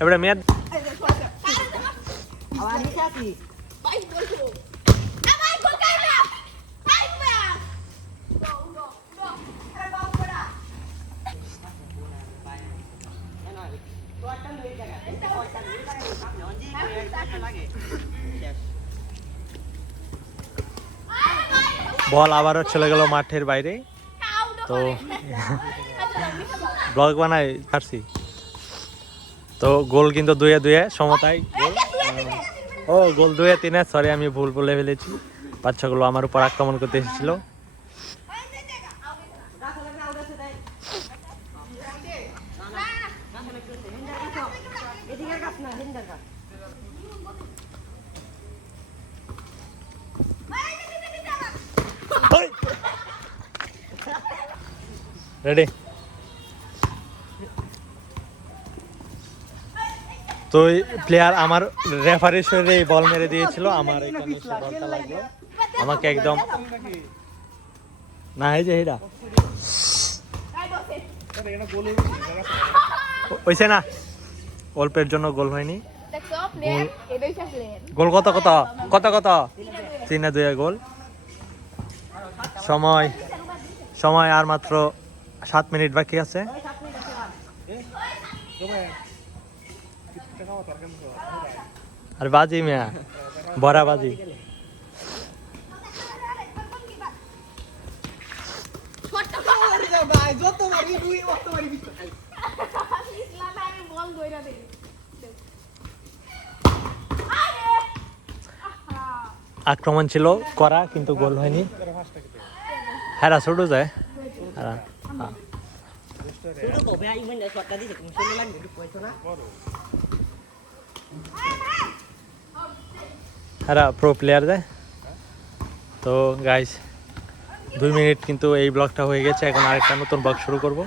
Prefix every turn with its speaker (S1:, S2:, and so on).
S1: এবারে মেয়াদ বল আবারও চলে গেল মাঠের বাইরে। তো ব্লগ বানাই, পারছি। তো গোল কিন্তু দুয়ে দুয়ে সমতায় গোল। ও, গোল দুয়ে তিনে সরি আমি ভুল বলে ফেলেছি। বাচ্চাগুলো আমার উপর আক্রমণ করতে এসেছিল
S2: এদিকে গাছ না হিন্দার গাছ
S1: রেডি তো প্লেয়ার আমার রেফারির শরীরে এই বল মেরে দিয়েছিল, আমার আমাকে একদম না, এই যে হইছে না? অল্পের জন্য গোল হয়নি। গোল কত কত? কত কত? তিনে দুয়ে গোল। সময়। সময় আর মাত্র সাত মিনিট বাকি আছে। আর বাজি মিয়া বড়া বাজি। আক্রমণ ছিল করা কিন্তু গোল হয়নি। হ্যাঁ ছোট যায়। হ্যাঁ হ্যাঁ। প্রো প্লেয়ার দেয় তো গাইস দুই মিনিট কিন্তু এই ব্লগটা হয়ে গেছে এখন আরেকটা নতুন ব্লগ শুরু করব